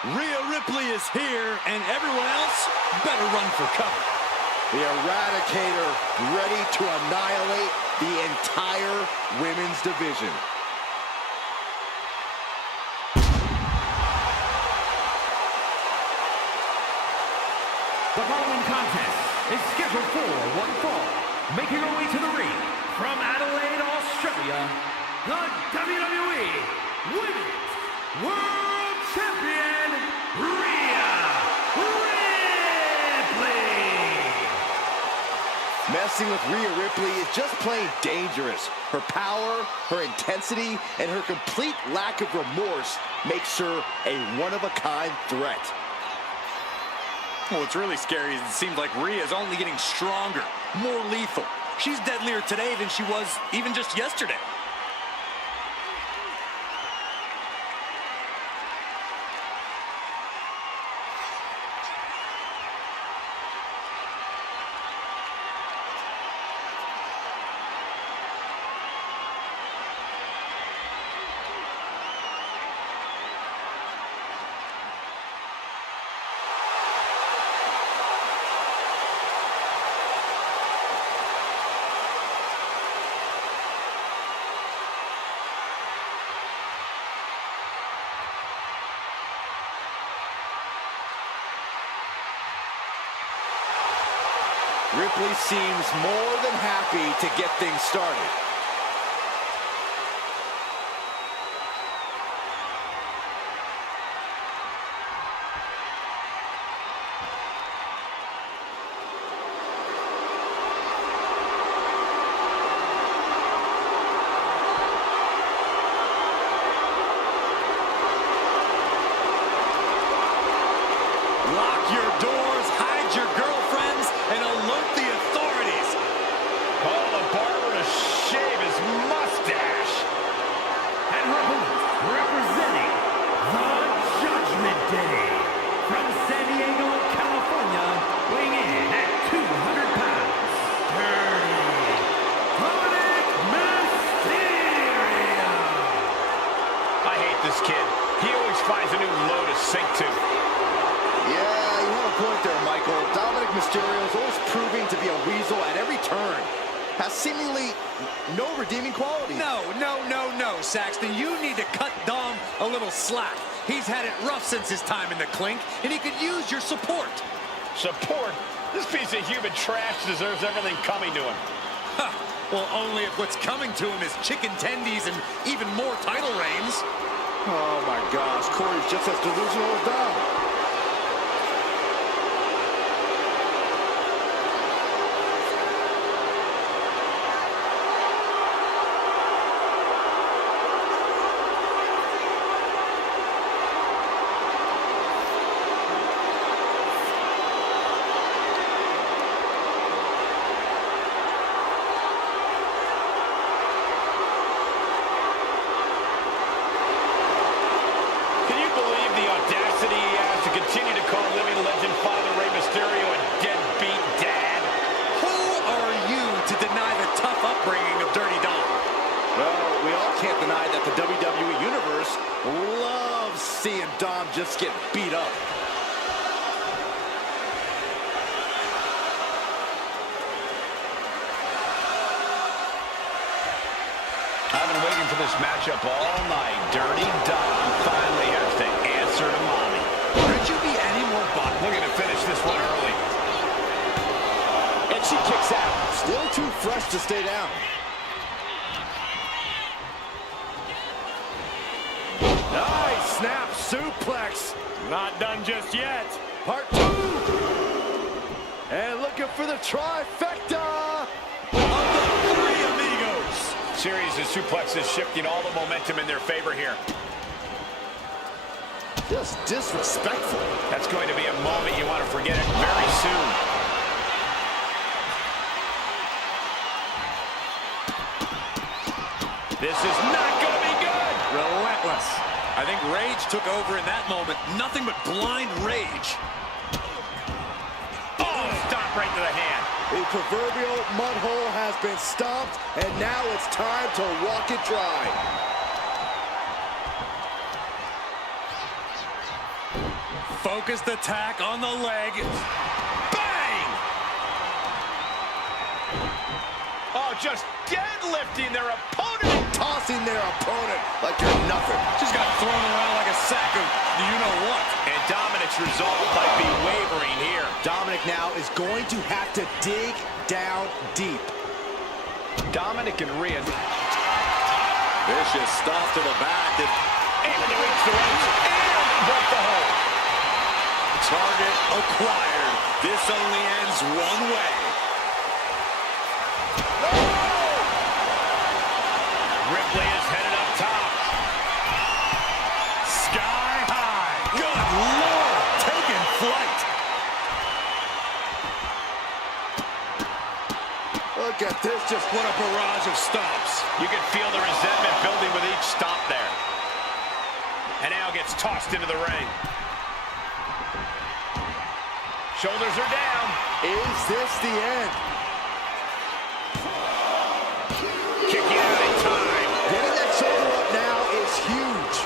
Rhea Ripley is here, and everyone else better run for cover. The Eradicator ready to annihilate the entire women's division. The following contest is scheduled for one fall. Making her way to the ring from Adelaide, Australia, the WWE Women's World Champion, Rhea Ripley. Messing with Rhea Ripley is just plain dangerous. Her power, her intensity, and her complete lack of remorse makes her a one-of-a-kind threat. What's really scary is it seems like Rhea is only getting stronger, more lethal. She's deadlier today than she was even just yesterday. Ripley seems more than happy to get things started. Lock your doors, hide your girlfriends, and alert the authorities. Call the barber to shave his mustache. And her opponent, representing the Judgment Day, from San Diego, California, weighing in at 200 pounds, Dirty Dominic Mysterio. I hate this kid. He always finds a new low to sink to. Yeah, you have a point there, Michael. Dominic Mysterio is always proving to be a weasel at every turn. Has seemingly no redeeming quality. No, Saxton. You need to cut Dom a little slack. He's had it rough since his time in the clink, and he could use your support. Support? This piece of human trash deserves everything coming to him. Huh. Well, only if what's coming to him is chicken tendies and even more title reigns. Oh my gosh, Corey's just as delusional as Dom. Continue to call living legend Father Rey Mysterio a deadbeat dad. Who are you to deny the tough upbringing of Dirty Dom? Well, we all can't deny that the WWE Universe loves seeing Dom just get beat up. I've been waiting for this matchup all night. Dirty Dom finally has to answer to mommy. Could you be any more buck? Looking to finish this one early. And she kicks out. Still too fresh to stay down. Nice snap suplex. Not done just yet. Part 2. And looking for the trifecta Of the Three Amigos. Series of suplexes shifting all the momentum in their favor here. Just disrespectful. That's going to be a moment you want to forget it very soon. This is not going to be good. Relentless. I think rage took over in that moment. Nothing but blind rage. Oh, stop right to the hand. The proverbial mud hole has been stomped, and now it's time to walk it dry. Focused attack on the leg. Bang! Oh, just deadlifting their opponent. Tossing their opponent like they're nothing. Just got thrown around like a sack of you-know-what. And Dominic's resolve might be wavering here. Dominic now is going to have to dig down deep. Dominic and Rhea. Vicious stop to the back. Able to reach the ropes and break the hold. Target acquired. This only ends one way. Ripley is headed up top. Sky high. Good Lord, taking flight. Look at this, just What a barrage of stomps. You can feel the resentment building with each stomp there. And now gets tossed into the ring. Shoulders are down. Is this the end? Kicking out in time. Getting that shoulder up now is huge.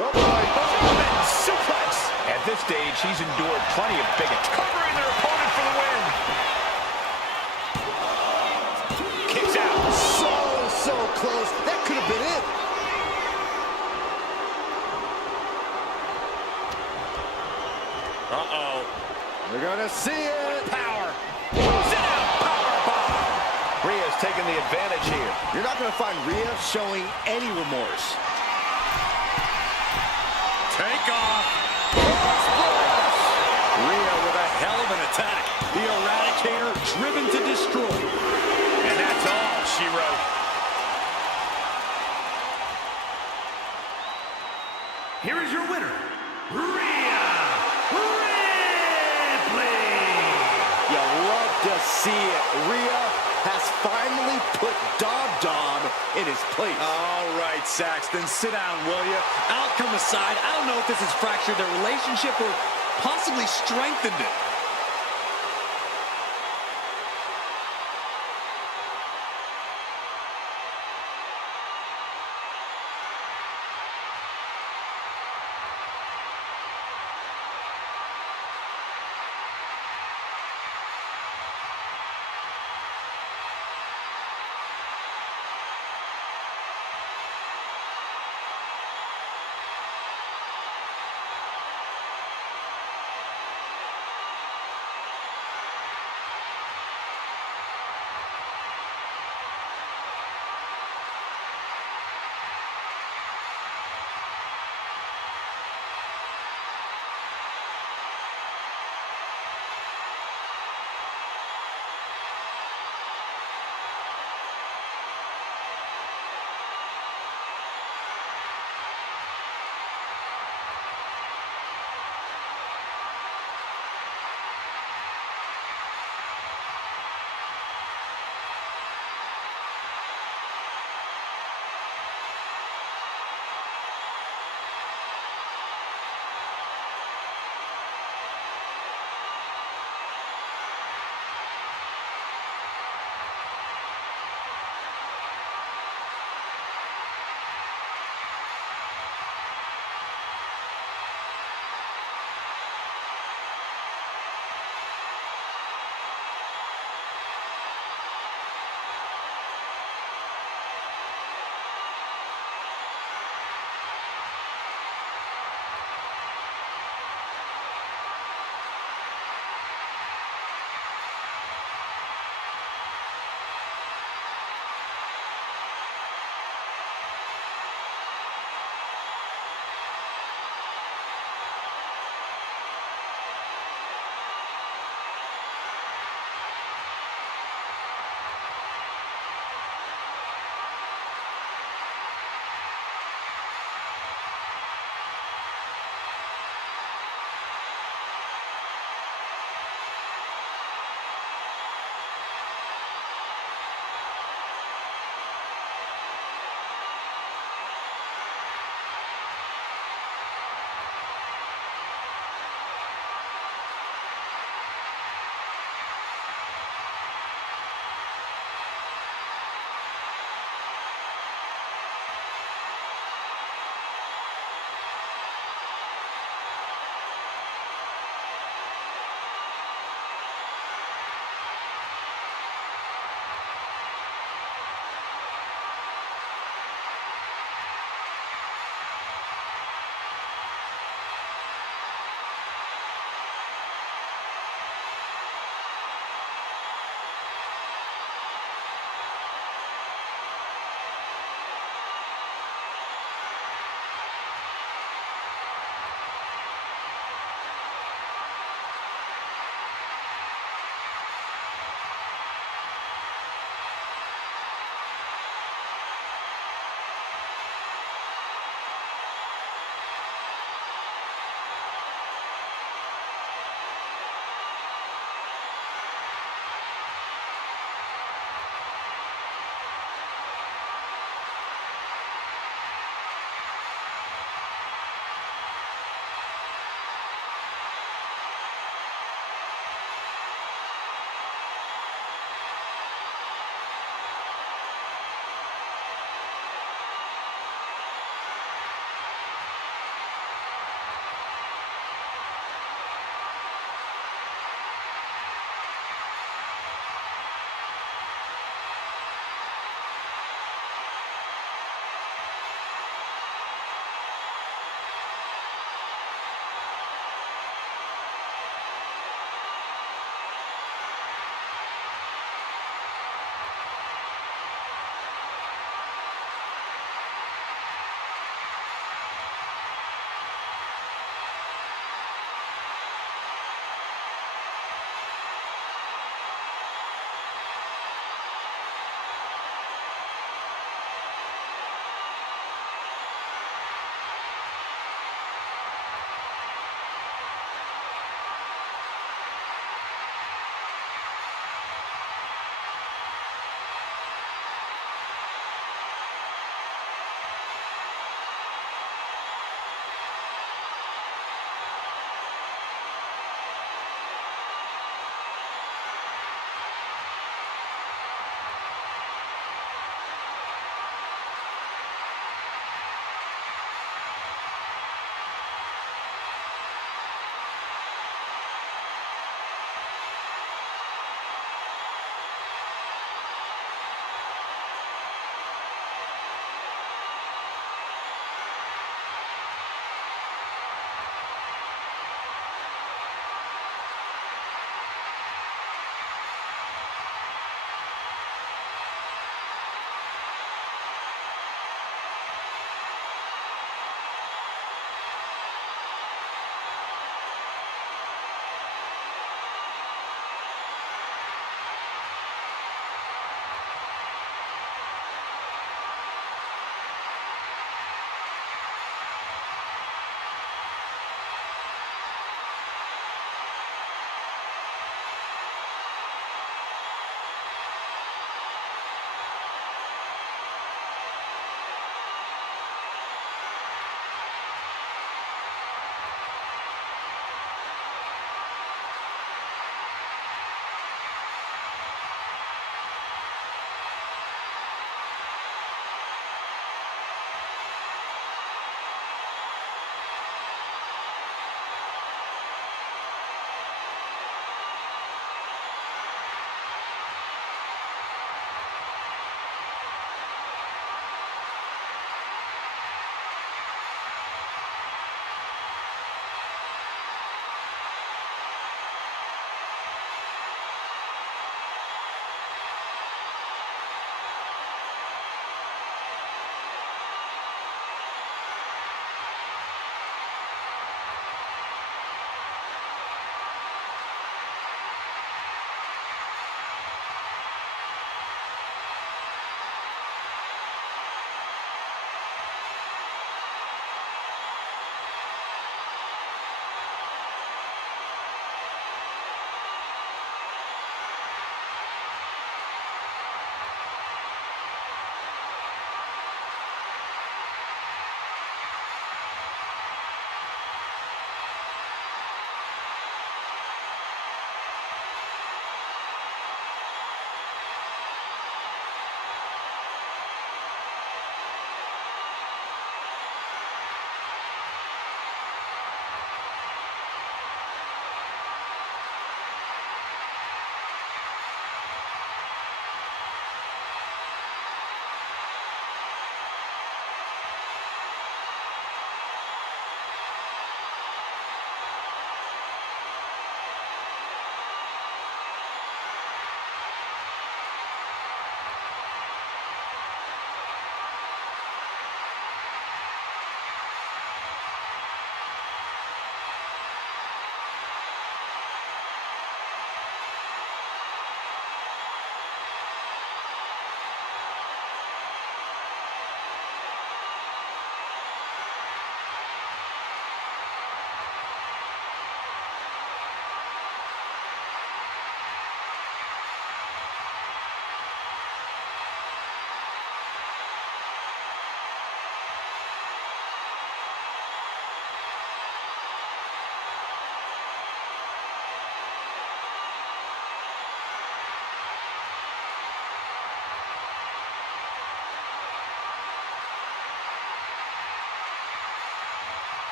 Oh boy. German suplex. At this stage, he's endured plenty of big attacks. Covering their opponent for the win. Kicks out. So close. That could have been it. Uh-oh. We're gonna see it. Power. Sit down. Power bomb. Rhea's taking the advantage here. You're not gonna find Rhea showing any remorse. Take off. Rhea with a hell of an attack. The Eradicator driven to destroy. And that's all she wrote. Here is your winner, Rhea Ripley. You love to see it. Rhea has finally put Dom in his place. All right, Saxton, sit down, will you? Outcome aside, I don't know if this has fractured their relationship or possibly strengthened it.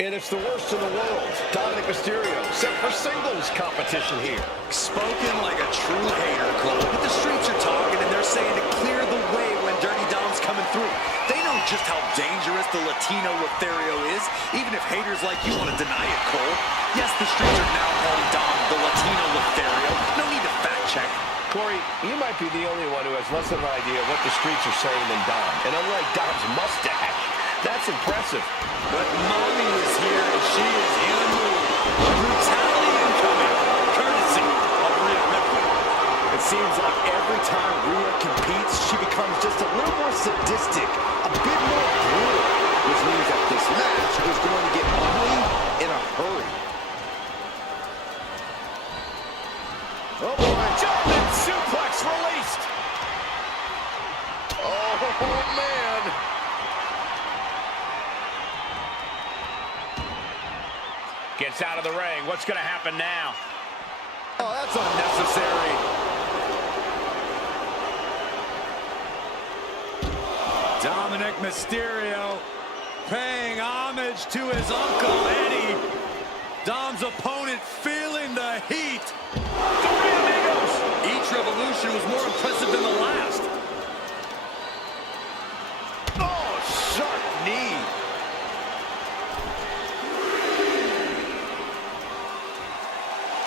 And it's the worst in the world. Dominic Mysterio set for singles competition here. Spoken like a true hater, Cole. But the streets are talking, and they're saying to clear the way when Dirty Dom's coming through. They know just how dangerous the Latino Lothario is, even if haters like you want to deny it, Cole. Yes, the streets are now calling Dom the Latino Lothario. No need to fact check. Corey, you might be the only one who has less of an idea of what the streets are saying than Dom. And unlike Dom's mustache, that's impressive. But Mommy is here, and she is in a mood. Brutality incoming, courtesy of Rhea Ripley. It seems like every time Rhea competes, she becomes just a little more sadistic, a bit more brutal, which means that this match is going to get ugly in a hurry. Oh boy. German suplex released. Oh, man. Gets out of the ring. What's going to happen now? Oh, that's unnecessary. Dominic Mysterio paying homage to his Uncle Eddie. Dom's opponent feeling the heat. Three amigos. Each revolution was more impressive than the last. Oh, sharp knee.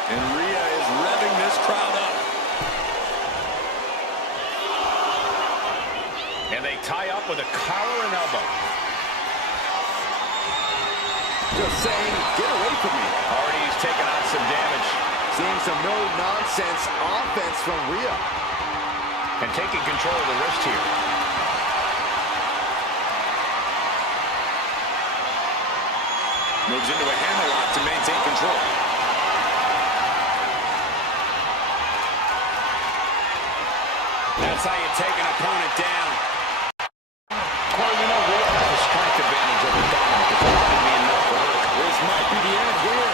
And Rhea is revving this crowd up. And they tie up with a collar and elbow. Just saying, get away from me. Already he's taken on some damage. Seeing some no-nonsense offense from Rhea. And taking control of the wrist here. Moves into a hammerlock to maintain control. That's how you take an opponent down. Corey, we know Rhea has a strength advantage over Dominic. It's not going to be enough for her. This might be the end here.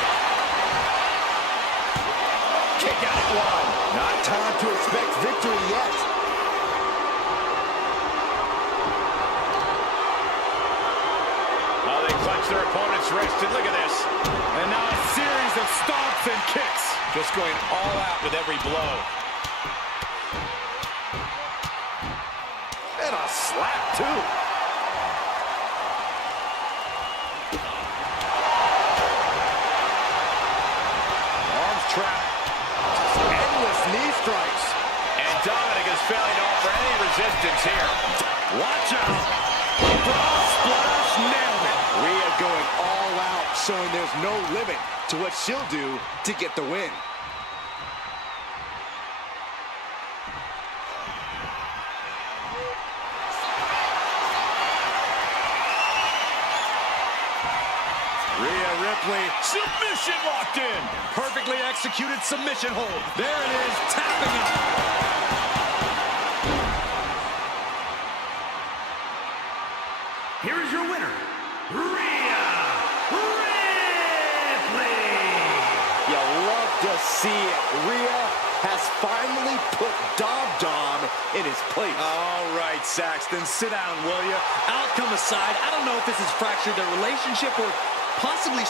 Kick out at one. Not time to expect victory yet. Oh, they clutch their opponent's wrist, and look at this. And now a series of stomps and kicks. Just going all out with every blow. And a slap, too. Arms trapped. Endless knee strikes. And Dominic is failing to offer any resistance here. Watch out. Frog splash, nailed it. Rhea going all out, showing there's no limit to what she'll do to get the win. Rhea Ripley, Submission locked in. perfectly executed submission hold. There it is, tapping out. Here is your winner, Rhea Ripley. You love to see it. Rhea has finally put Dom in his place. All right, Saxton, sit down, will you? Outcome aside, I don't know if this has fractured their relationship or possibly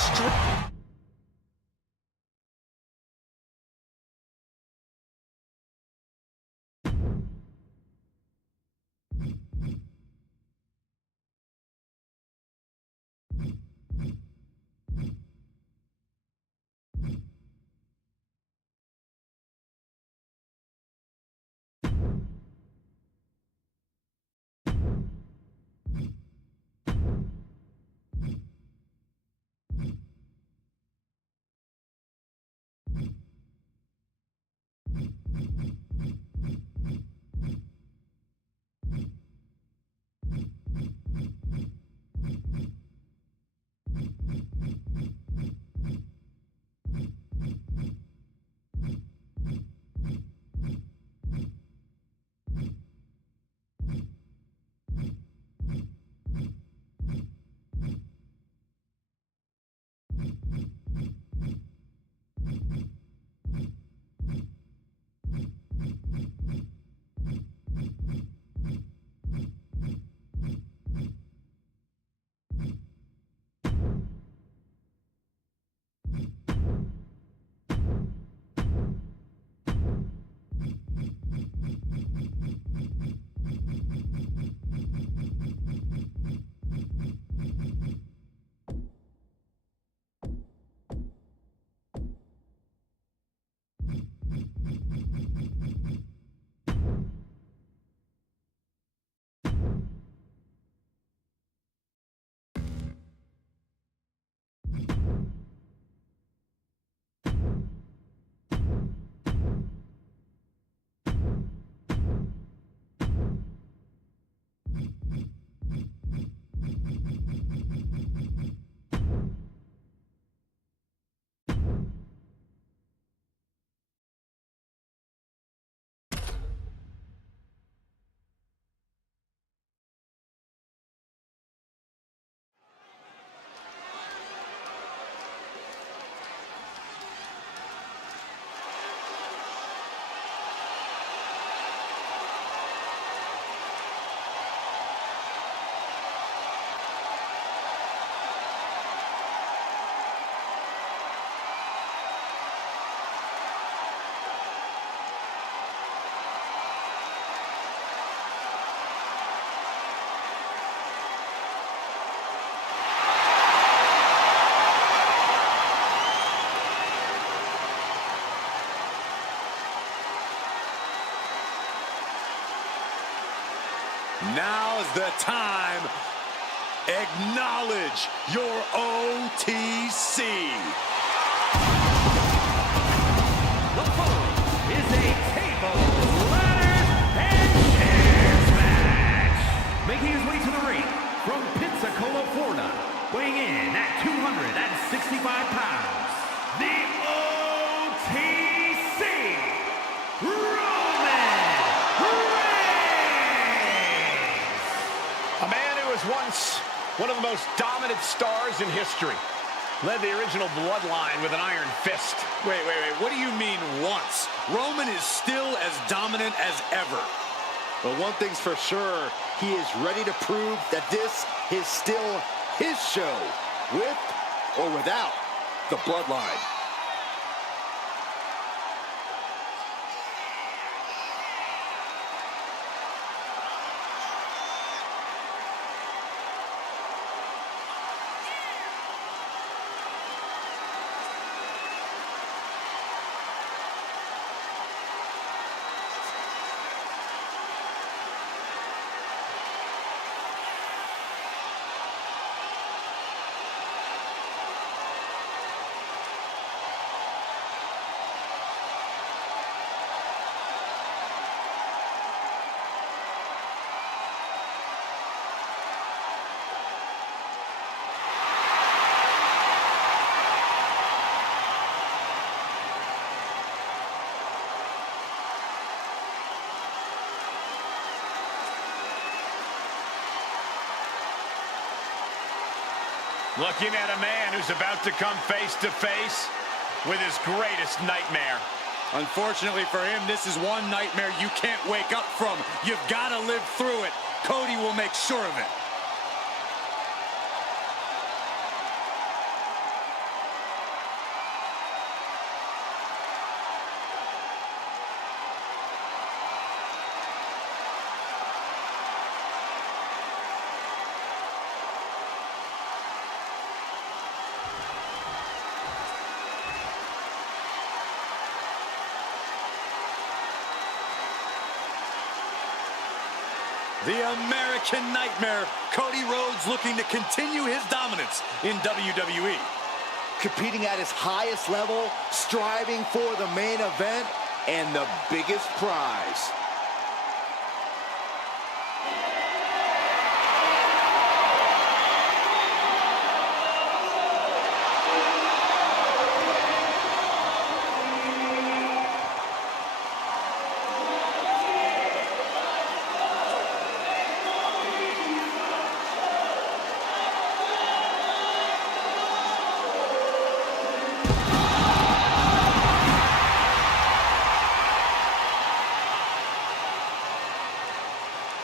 Now's the time. Acknowledge your OTC. The following is a table, ladder, and chairs match. Making his way to the ring from Pensacola, Florida, weighing in at 265 pounds, the OTC, Roman Reigns. A man who was once one of the most dominant stars in history. Led the original bloodline with an iron fist. Wait. What do you mean once? Roman is still as dominant as ever. But one thing's for sure, he is ready to prove that this is still his show, with or without the bloodline. Looking at a man who's about to come face to face with his greatest nightmare. Unfortunately for him, this is one nightmare you can't wake up from. You've got to live through it. Cody will make sure of it. The American Nightmare, Cody Rhodes, looking to continue his dominance in WWE. Competing at his highest level, striving for the main event and the biggest prize.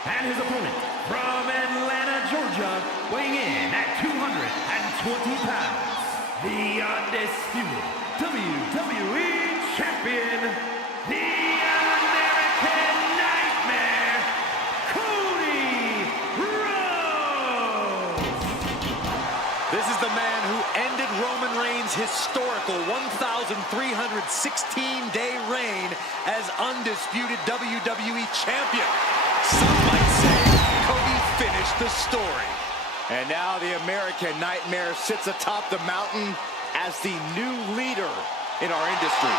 And his opponent from Atlanta, Georgia, weighing in at 220 pounds, the undisputed WWE Champion, the American Nightmare, Cody Rhodes. This is the man who ended Roman Reigns' historical 1,316-day reign as undisputed WWE Champion. Some might say Cody finished the story. And now the American Nightmare sits atop the mountain as the new leader in our industry.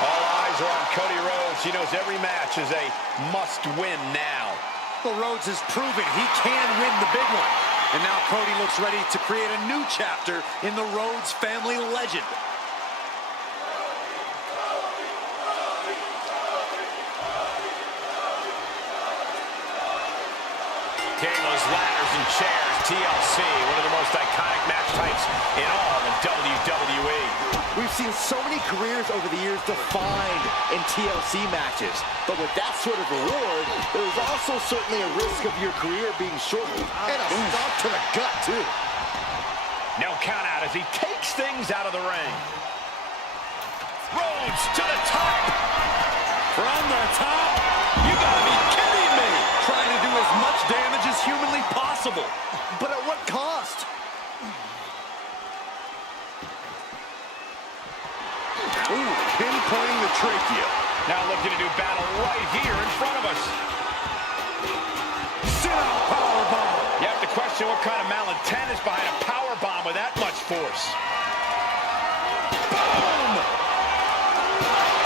All eyes are on Cody Rhodes. He knows every match is a must-win now. Well, Rhodes has proven he can win the big one. And now Cody looks ready to create a new chapter in the Rhodes family legend. Tables, ladders, and chairs, TLC, one of the most iconic match types in all of WWE. We've seen so many careers over the years defined in TLC matches, but with that sort of reward, there is also certainly a risk of your career being shortened, and a stomp to the gut, too. No count out as he takes things out of the ring. Rhodes to the top. From the top? You gotta be kidding me! Trying to do as much damage as humanly possible. But at what cost? Ooh, pinpointing the trachea. Now looking to do battle right here in front of us. kind of malintent is behind a power bomb with that much force? Boom!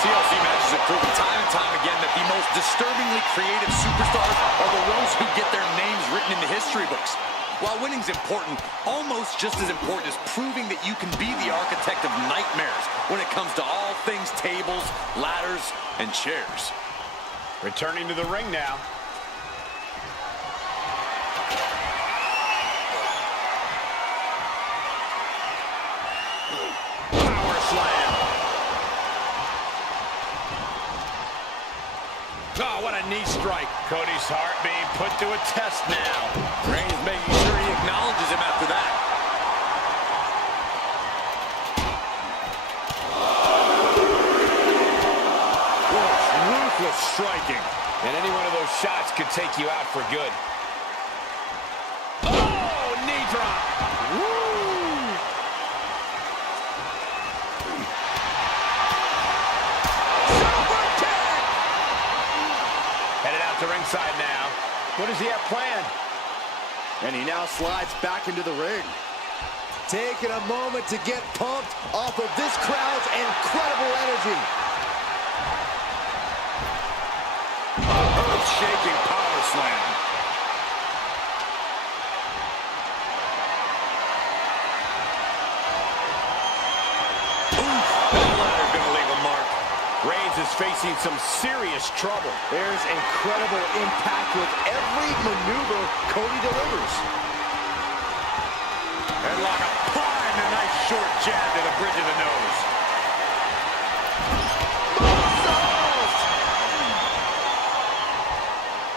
TLC matches have proven time and time again that the most disturbingly creative superstars are the ones who get their names written in the history books. While winning's important, almost just as important is proving that you can be the architect of nightmares when it comes to all things tables, ladders, and chairs. Returning to the ring now. Power slam. Oh, what a knee strike. Cody's heart being put to a test now. Reigns making sure he acknowledges him after that. Ruthless striking. And any one of those shots could take you out for good. Oh, knee drop. Woo! Super kick! Headed out to ringside now. What does he have planned? And he now slides back into the ring. Taking a moment to get pumped off of this crowd's incredible energy. Earth-shaking power slam. Oof, that ladder's gonna leave a mark. Reigns is facing some serious trouble. There's incredible impact with every maneuver Cody delivers. Headlock applied and a nice short jab to the bridge of the nose.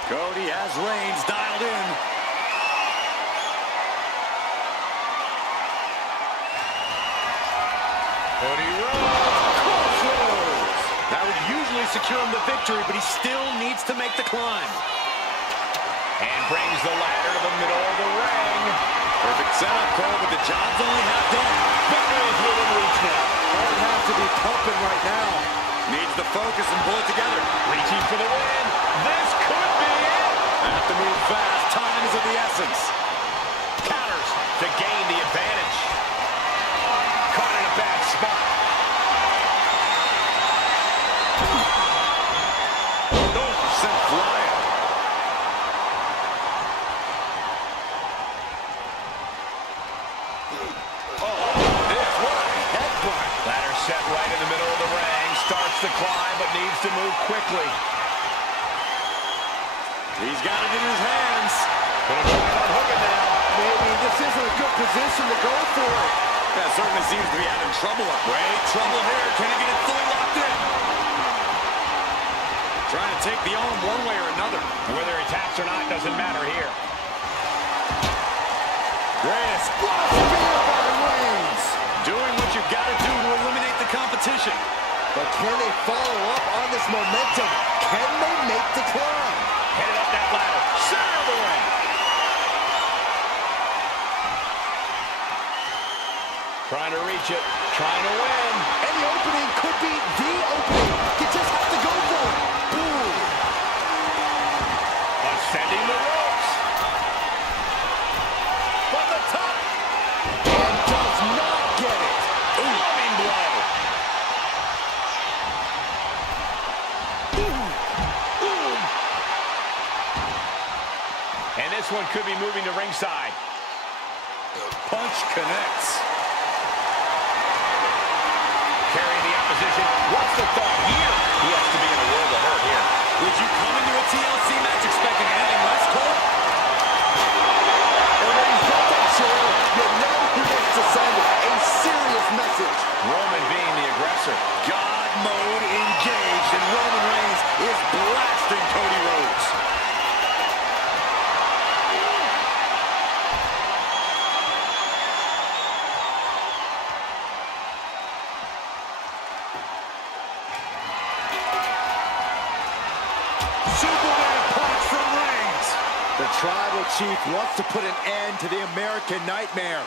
Cody has Reigns dialed in. Cody Rhodes. Crossroads. That would usually secure him the victory, but he still needs to make the climb. And brings the ladder to the middle of the ring. Perfect setup, Cole, but the job's only half done. Victory is within reach now. Heart has to be pumping right now. Needs to focus and pull it together. Reaching for the win. This could be it. Have to move fast. Time is of the essence. Counters to gain the advantage. Caught in a bad spot. Oh, sent flying. Oh, this what a headbutt. Ladder set right in the middle of the ring. Starts to climb, but needs to move quickly. He's got it in his hands. Gonna try and unhook it now. Maybe this isn't a good position to go for it. That certainly seems to be having trouble. Great trouble here. Can he get it fully locked in? Trying to take the arm one way or another. Whether he taps or not doesn't matter here. Great. Spear by the Reigns. Doing what you got to do to eliminate the competition. But can they follow up on this momentum? Can they make the climb? Headed up that ladder. Center of the ring. Trying to reach it. Trying to win. And the opening could be the opening. You just have to go for it. Boom. Ascending the ropes. From the top. And does not get it. Loving blow. And this one could be moving to ringside. Punch connects. Carrying the opposition. What's the thought here? He has to be in a world of hurt here. Would you come into a TLC match expecting anything less, Cole? And when he's got that chair, you know he wants to send a serious message. Roman being the aggressor. God mode engaged, and Roman Reigns is blasting Cody Rhodes. Superman punch from Reigns. The Tribal Chief wants to put an end to the American Nightmare.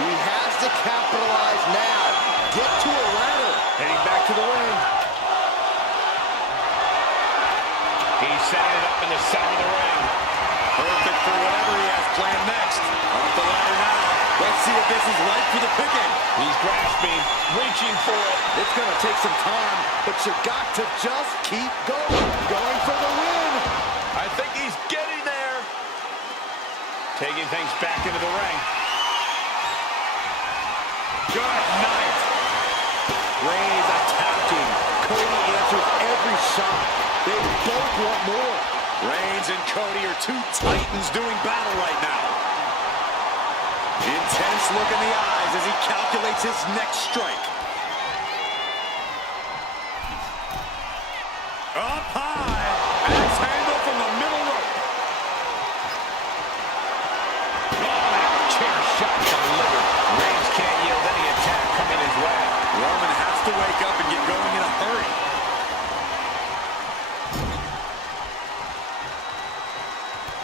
He has to to capitalize now. Get to a ladder. Heading back to the ring. He's setting it up in the center of the ring. Perfect for whatever he has planned next. Off the ladder now. Let's see if this is right for the picking. He's grasping, reaching for it. It's going to take some time, but you got to just keep going. Going for the win. I think he's getting there. Taking things back into the ring. Good night. Reigns attacking. Cody answers every shot. They both want more. Reigns and Cody are two titans doing battle right now. Intense look in the eyes as he calculates his next strike. Up high. Axe handle from the middle rope. Chair shot delivered. Reigns can't yield any attack coming his way. Roman has to wake up and get going in a hurry.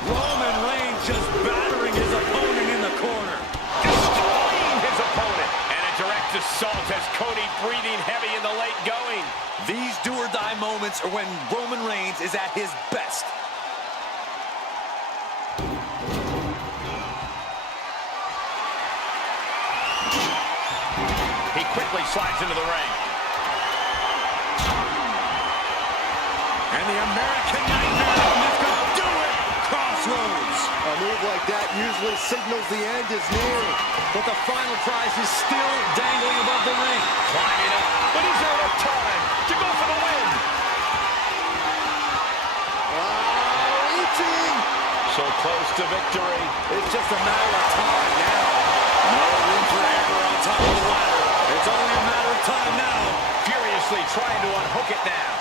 Roman Reigns just battering his opponent in the corner. Destroying his opponent. And a direct assault as Cody breathing heavy in the late going. These do-or-die moments are when Roman Reigns is at his best. He quickly slides into the ring. And the American Nightmare on this could do it! Crossroads. A move like that usually signals the end is near. But the final prize is still dangling above the ring. Climbing up, but is there enough time to go for the win? Reaching. So close to victory. It's just a matter of time now. No room for error on top of the ladder. It's only a matter of time now. Furiously trying to unhook it now.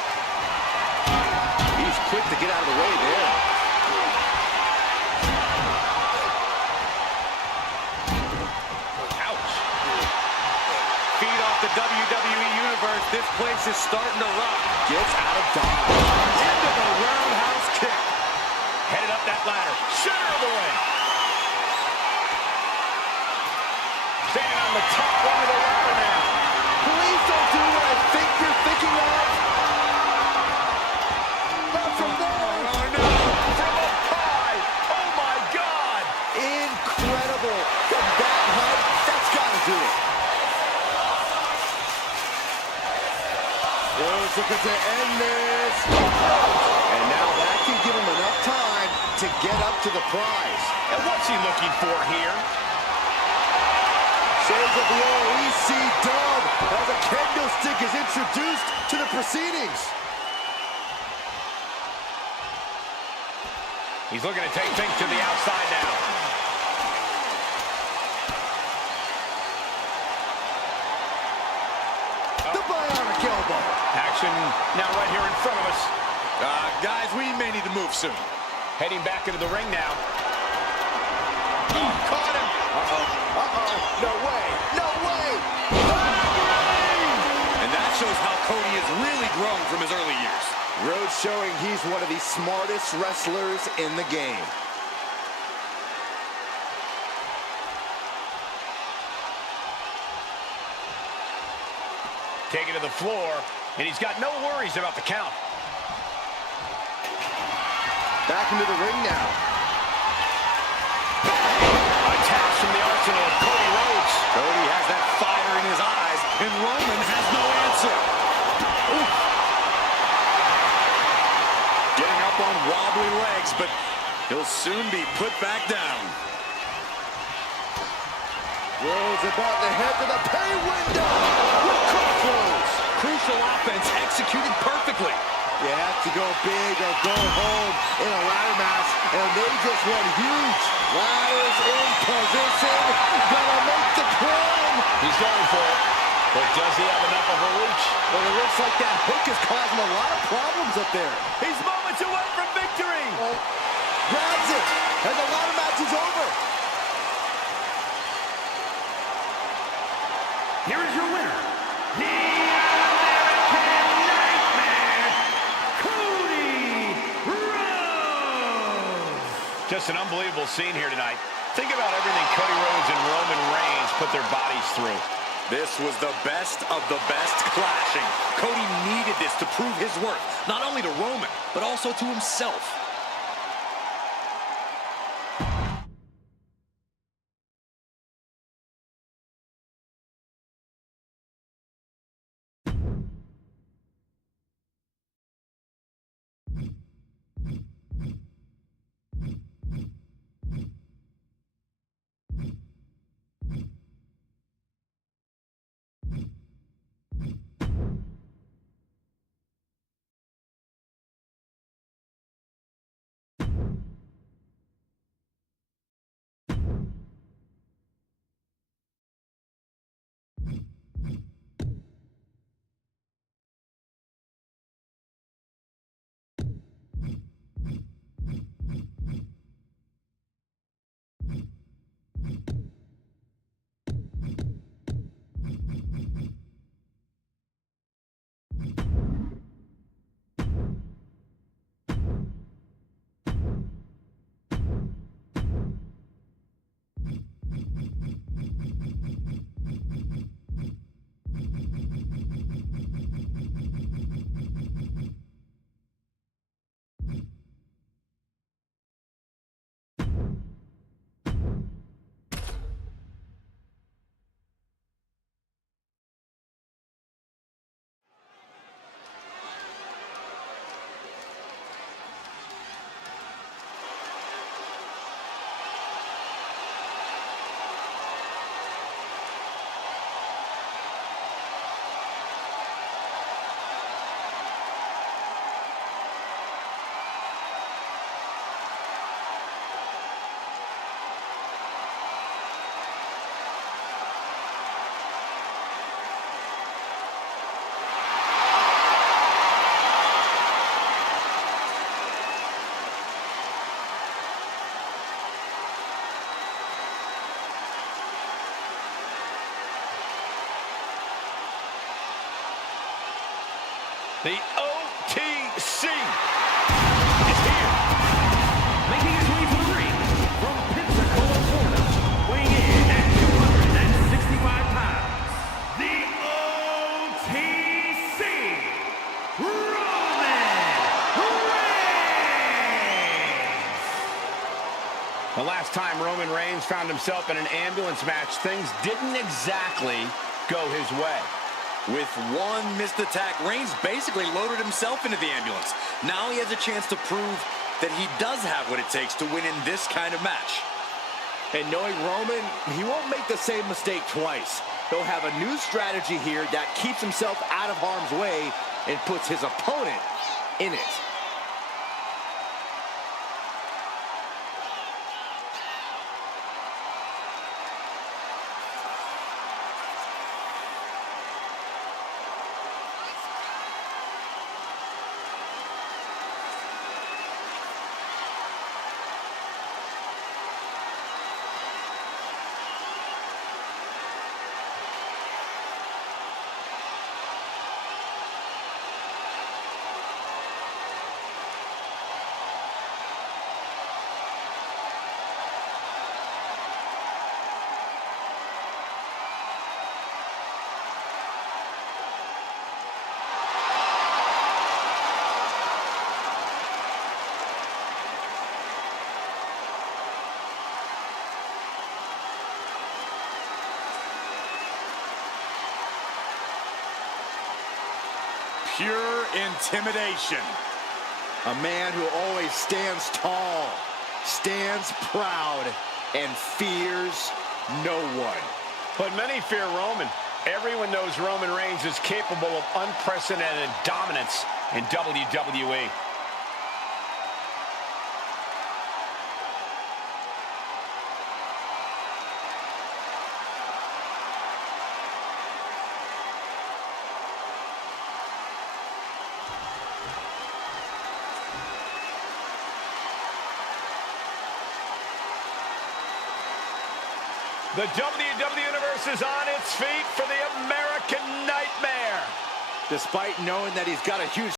He's quick to get out of the way there. Ouch. Feed off the WWE Universe. This place is starting to rock. Gets out of dodge. Into the roundhouse kick. Headed up that ladder. Center of the ring. Standing on the top rung of the ladder now. Please don't do what I think you're thinking of. Not from there. Oh, no. From up high. Oh, my God. Incredible. From that height, that's got to do it. Rose looking to end this. And now that can give him enough time to get up to the prize. And what's he looking for here? Shades of the OEC dub as a kendo stick is introduced to the proceedings. He's looking to take things to the outside now. The bionic elbow. Action now right here in front of us. Guys, we may need to move soon. Heading back into the ring now. Caught him. No way. No way. And that shows how Cody has really grown from his early years. Rhodes showing he's one of the smartest wrestlers in the game. Taken to the floor, and he's got no worries about the count. Back into the ring now. Attacks from the arsenal of Cody Rhodes. Cody has that fire in his eyes, and Roman has no answer. Oof. Getting up on wobbly legs, but he'll soon be put back down. Rhodes about to head to the pay window with crossroads. Crucial offense executed perfectly. You have to go big or go home in a ladder match, and they just went huge. Ladders in position, gonna make the climb. He's going for it, but does he have enough of a reach? Well, it looks like that hook is causing a lot of problems up there. He's moments away from victory. Oh, grabs it, and the ladder match is over. Here is your winner, the American Nightmare, Cody Rhodes. Just an unbelievable scene here tonight. Think about everything Cody Rhodes and Roman Reigns put their bodies through. This was the best of the best clashing. Cody needed this to prove his worth, not only to Roman, but also to himself. The OTC is here. Making his way to the ring from Pensacola, Florida, weighing in at 265 pounds, the OTC, Roman Reigns! The last time Roman Reigns found himself in an ambulance match, things didn't exactly go his way. With one missed attack, Reigns basically loaded himself into the ambulance. Now he has a chance to prove that he does have what it takes to win in this kind of match. And knowing Roman, he won't make the same mistake twice. He'll have a new strategy here that keeps himself out of harm's way and puts his opponent in it. Pure intimidation. A man who always stands tall, stands proud, and fears no one. But many fear Roman. Everyone knows Roman Reigns is capable of unprecedented dominance in WWE. The WWE Universe is on its feet for the American Nightmare. Despite knowing that he's got a huge